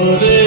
Hare